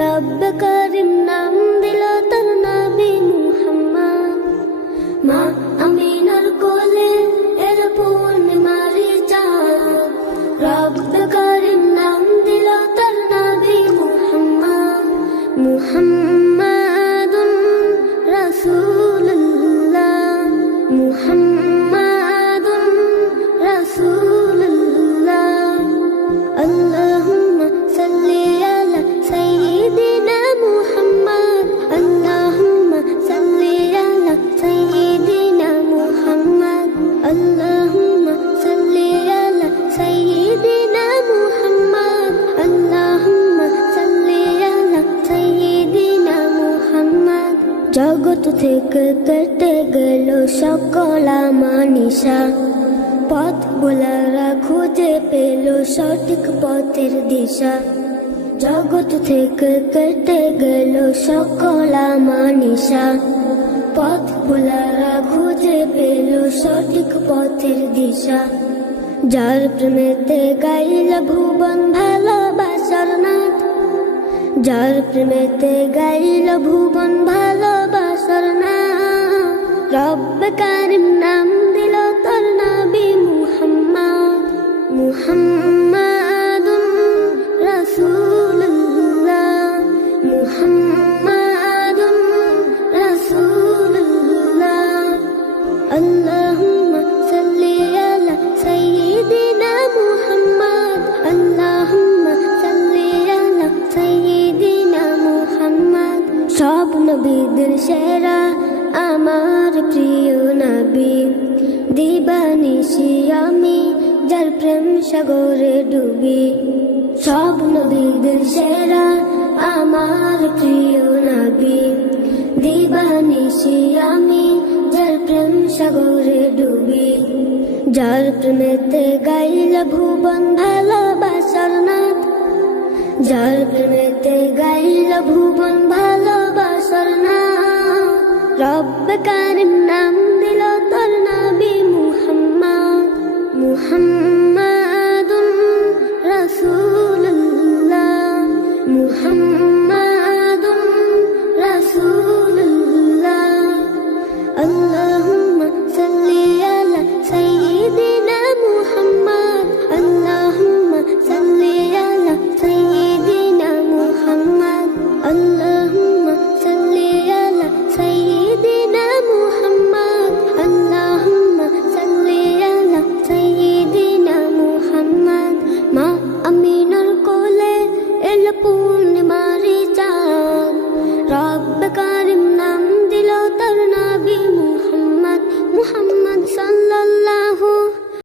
রব্ব করিম নাম দিল তার নবী মুহাম্মদ। মা আমিনার কোলে এর পূর্ণিমারি চাঁদ, রব্ব করিম নাম দিল তার নবী মুহাম্মদ। মুহাম্মাদুন রাসূলুল্লাহ, মুহাম্মাদুন রাসূলুল্লাহ। আল্লাহুম্মা সাল্লি আলা সাইয়্যিদিনা মুহাম্মদ, আল্লাহুম্মা সাল্লি আলা সাইয়্যিদিনা মুহাম্মদ, আল্লাহুম্মা সাল্লি আলা সাইয়্যিদিনা মুহাম্মদ, আল্লাহুম্মা সাল্লি আলা সাইয়্যিদিনা মুহাম্মদ। জগৎ থেকে কেটে গেল সকল আমানিশা, পথ ভোলারা খুঁজে পেল সঠিক পথের দিশা। জগৎ থেকে কেটে গেল সকল আমানিশা, পথ ভোলারা খুঁজে পেল সঠিক পথের দিশা। যার প্রেমেতে গাইল ভুবন ভালোবাসার নাথ, যার প্রেমেতে গাইল ভুবন ভালোবাসার নাথ। রব্ব কারিম নাম দিল তার নবী মুহাম্মদ। মুহাম্মাদুন রাসূলুল্লাহ, মুহাম্মাদুন রাসূলুল্লাহ। আল্লাহুম্মা সাল্লি আলা সাইয়্যিদিনা মুহাম্মদ, আল্লাহুম্মা সাল্লি আলা সাইয়্যিদিনা মুহাম্মদ। সব নবীদের সেরা আমার প্রিয় নবী, দিবানিশি আমি যার প্রেম সাগরে ডুবি। সব নবীদের সেরা আমার প্রিয় নবী, দিবানিশি আমি যার প্রেম সাগরে ডুবি। যার প্রেমেতে গাইল ভুবন ভালোবাসার নাথ, যার প্রেমেতে গাইল ভুবন ভালোবাসার নাথ। রব্ব কারিম নাম